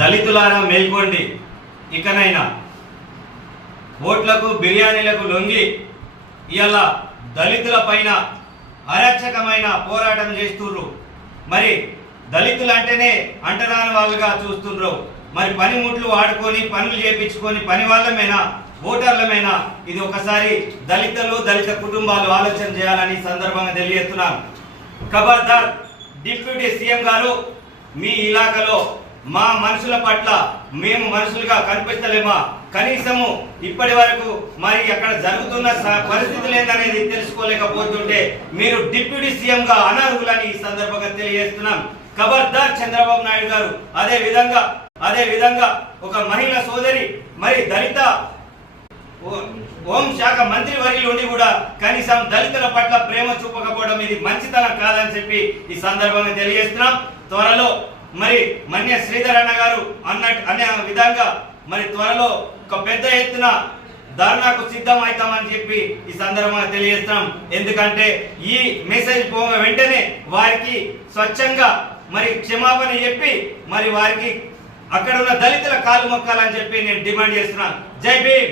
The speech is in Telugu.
దళితులారా మేల్కోండి, ఇకనైనా ఓట్లకు బిర్యానీలకు లొంగి ఇవాళ దళితుల పైన అరాచకమైన పోరాటం చేస్తుర్రు. మరి దళితులు అంటేనే అంటరాని వాళ్ళుగా చూస్తుండ్రు. మరి పనిముట్లు వాడుకొని పనులు చేపించుకొని పని వాళ్ళమేనా ఓటర్లమేనా? ఇది ఒకసారి దళితులు దళిత కుటుంబాలు ఆలోచన చేయాలని సందర్భంగా తెలియజేస్తున్నాం. ఖబర్దార్ డిప్యూటీ సీఎం గారు, మీ ఇలాకాలో మా మనుషుల పట్ల మేము మనుషులుగా కనిపిస్తలేమా? కనీసము ఇప్పటి వరకు మరి అక్కడ జరుగుతున్న పరిస్థితులు ఏందనేది తెలుసుకోలేకపోతుంటే మీరు డిప్యూటీ సీఎం గా అనర్హులని ఈ సందర్భంగా తెలియజేస్తున్నాం. ఖబర్దార్ చంద్రబాబు నాయుడు గారు. అదే విధంగా ఒక మహిళా సోదరి మరి దళిత హోం శాఖ మంత్రి వర్యులు ఉండి కూడా కనీసం దళితుల పట్ల ప్రేమ చూపకపోవడం ఇది మంచితనం కాదని చెప్పి ఈ సందర్భంగా తెలియజేస్తున్నాం. త్వరలో మరి మన్య శ్రీధర్ అన్న గారు అనే విధంగా మరి త్వరలో ఒక పెద్ద ఎత్తున ధర్నాకు సిద్ధం అవుతామని చెప్పి ఈ సందర్భంగా తెలియజేస్తాం. ఎందుకంటే ఈ మెసేజ్ పోగా వెంటనే వారికి స్వచ్ఛంగా మరి క్షమాపణ చెప్పి మరి వారికి అక్కడ ఉన్న దళితుల కాలు మొక్కాలని చెప్పి నేను డిమాండ్ చేస్తున్నాను. జై భీమ్.